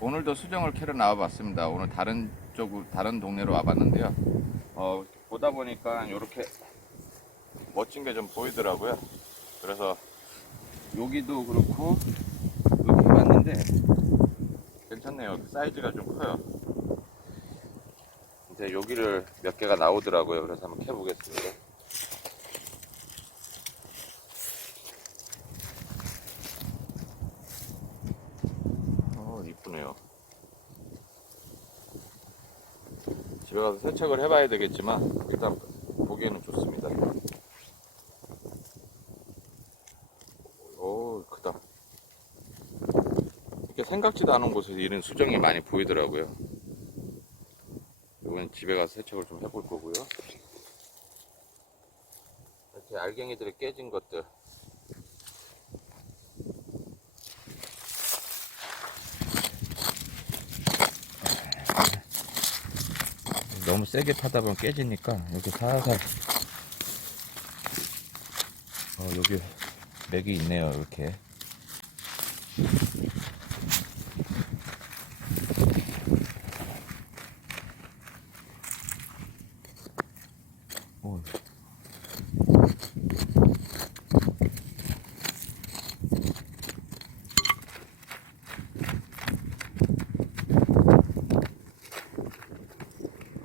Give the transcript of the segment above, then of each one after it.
오늘도 수정을 캐러 나와봤습니다. 오늘 다른 쪽 다른 동네로 와봤는데요. 어, 보다 보니까 이렇게 멋진 게 좀 보이더라고요. 그래서 여기도 그렇고 이렇게 봤는데 괜찮네요. 사이즈가 좀 커요. 이제 여기를 몇 개가 나오더라고요. 그래서 한번 캐보겠습니다. 어, 이쁘네요. 집에 가서 세척을 해봐야 되겠지만 일단 보기에는 좋습니다. 오 크다. 이렇게 생각지도 않은 곳에서 이런 수정이 많이 보이더라고요. 이번엔 집에 가서 세척을 좀 해볼 거고요. 이렇게 알갱이들이 깨진 것들. 너무 세게 타다 보면 깨지니까 이렇게 살살. 어, 여기 맥이 있네요 이렇게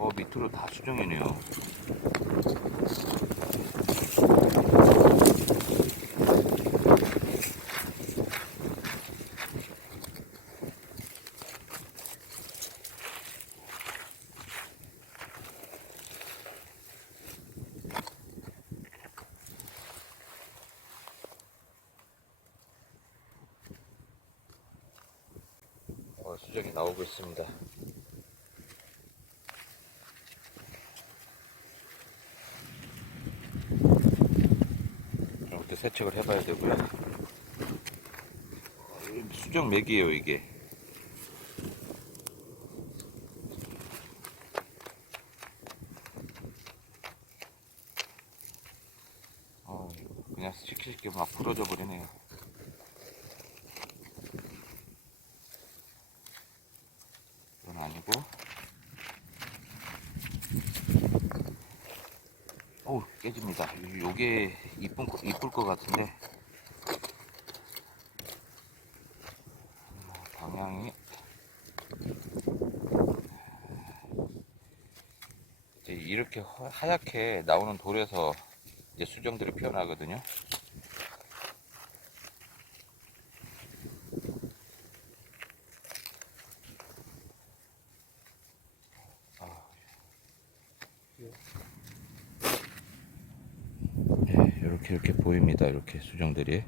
어 밑으로 다 수정이네요. 어, 수정이 나오고 있습니다 이렇게 세척을 해봐야 되고요. 수정 맥이에요 이게. 어, 그냥 시킬 게막 부러져 버리네요. 이건 아니고. 어우 깨집니다. 요게 이쁜 거, 이쁠 것 같은데 어, 방향이 이렇게 허- 하얗게 나오는 돌에서 이제 수정들이 피어나거든요. 네, 이렇게 이렇게 보입니다. 이렇게 수정들이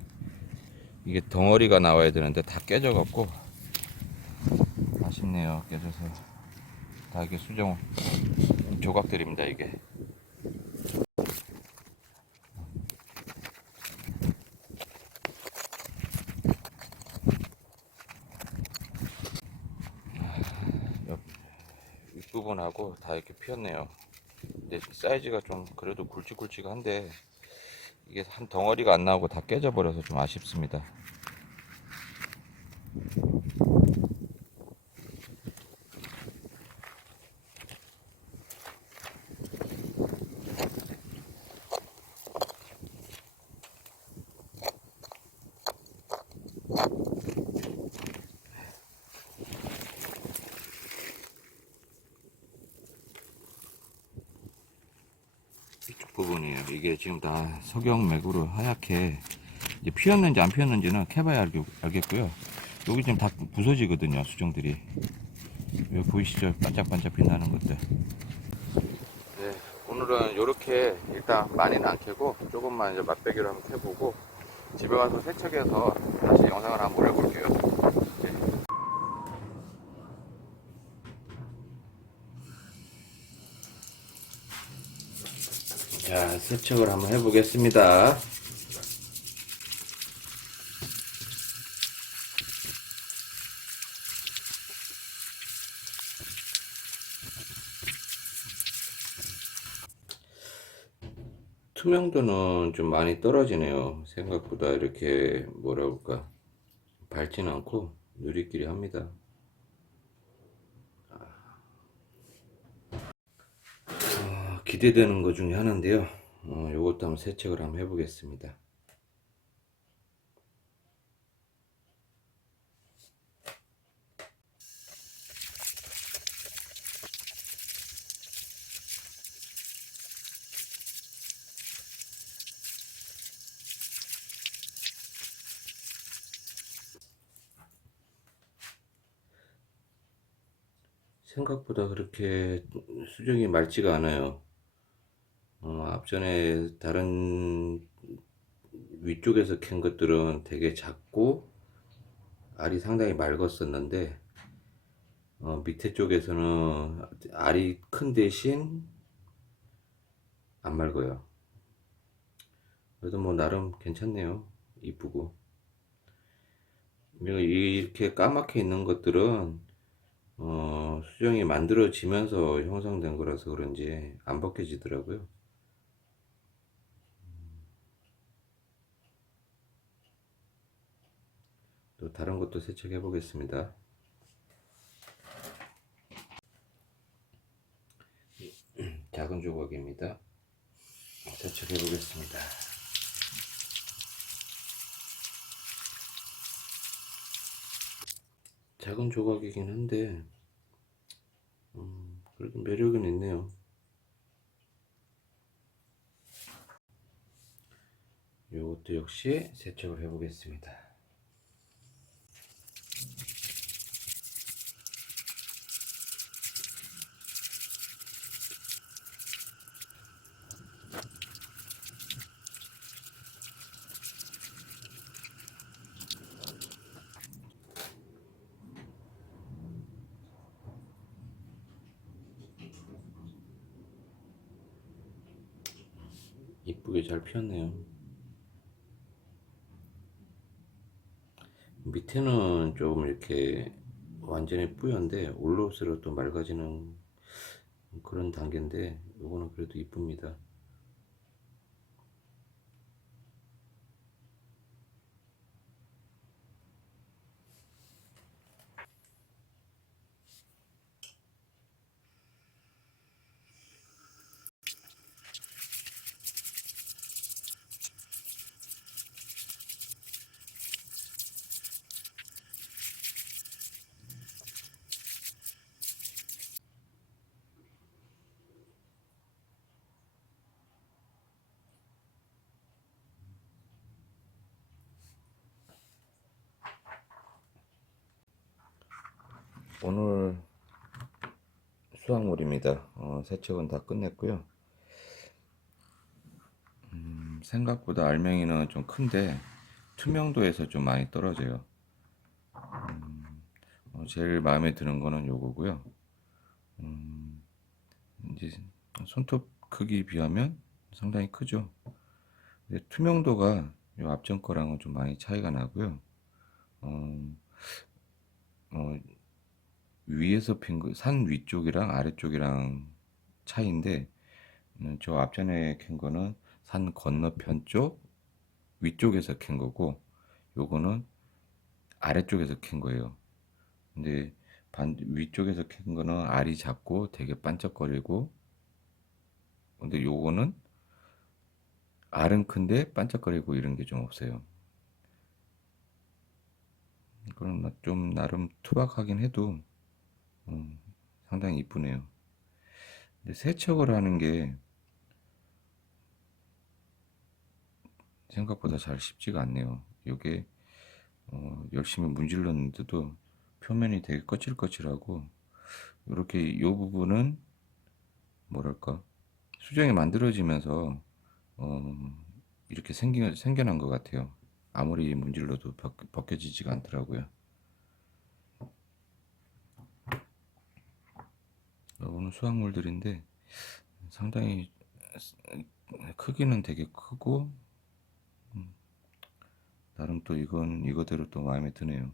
이게 덩어리가 나와야 되는데 다 깨져갖고 아쉽네요. 깨져서 다 이게 수정 조각들입니다. 이게 옆 윗부분하고 다 이렇게 피었네요. 근데 사이즈가 좀 그래도 굵직굵직한데 이게 한 덩어리가 안 나오고 다 깨져버려서 좀 아쉽습니다. 이쪽 부분 이게 지금 다 석영맥으로 하얗게 이제 피었는지 안 피었는지는 캐봐야 알겠 고요 여기 지금 다 부- 부서지거든요. 수정들이. 여기 보이시죠? 반짝반짝 빛나는 것들. 네, 오늘은 이렇게 일단 많이는 안 캐고 조금만 이제 맛배기로 한번 캐보고 집에 가서 세척해서 다시 영상을 한번 올려볼게요. 세척을 한번 해보겠습니다. 투명도는 좀 많이 떨어지네요. 생각보다 이렇게 뭐라 그럴까 밝진 않고 누리끼리 합니다. 아, 기대되는 것 중에 하나인데요. 어, 요것도 한번 세척을 한번 해보겠습니다. 생각보다 그렇게 수정이 맑지가 않아요. 어, 앞전에 다른 위쪽에서 캔 것들은 되게 작고 알이 상당히 맑았었는데 어, 밑에 쪽에서는 알이 큰 대신 안 맑아요. 그래도 뭐 나름 괜찮네요. 이쁘고. 이렇게 까맣게 있는 것들은 어, 수정이 만들어지면서 형성된 거라서 그런지 안 벗겨지더라고요. 또 다른 것도 세척해 보겠습니다. 작은 조각입니다. 세척해 보겠습니다. 작은 조각이긴 한데, 음, 그래도 매력은 있네요. 이것도 역시 세척을 해보겠습니다. 이쁘게 잘 피었네요. 밑에는 좀 이렇게 완전히 뿌연데 올라올수록 또 맑아지는 그런 단계인데 이거는 그래도 이쁩니다. 오늘 수확물입니다. 어, 세척은 다 끝냈고요. 음, 생각보다 알맹이는 좀 큰데 투명도에서 좀 많이 떨어져요. 음, 어, 제일 마음에 드는 거는 요거고요. 음, 이제 손톱 크기 비하면 상당히 크죠. 투명도가 요 앞전 거랑은 좀 많이 차이가 나고요. 어, 어, 위에서 핀 거, 산 위쪽이랑 아래쪽이랑 차이인데, 음, 저 앞전에 캔 거는 산 건너편 쪽 위쪽에서 캔 거고, 요거는 아래쪽에서 캔 거예요. 근데 반, 위쪽에서 캔 거는 알이 작고 되게 반짝거리고, 근데 요거는 알은 큰데 반짝거리고 이런 게 좀 없어요. 그럼 좀 나름 투박하긴 해도 음, 상당히 이쁘네요. 근데 세척을 하는 게 생각보다 잘 쉽지가 않네요. 이게 어, 열심히 문질렀는데도 표면이 되게 거칠거칠하고 이렇게 이 부분은 뭐랄까 수정이 만들어지면서 어, 이렇게 생겨, 생겨난 것 같아요. 아무리 문질러도 벗, 벗겨지지가 않더라고요. 오늘 수확물들인데 상당히 크기는 되게 크고 음, 나름 또 이건 이거대로 또 마음에 드네요.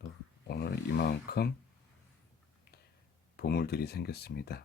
또 오늘 이만큼 보물들이 생겼습니다.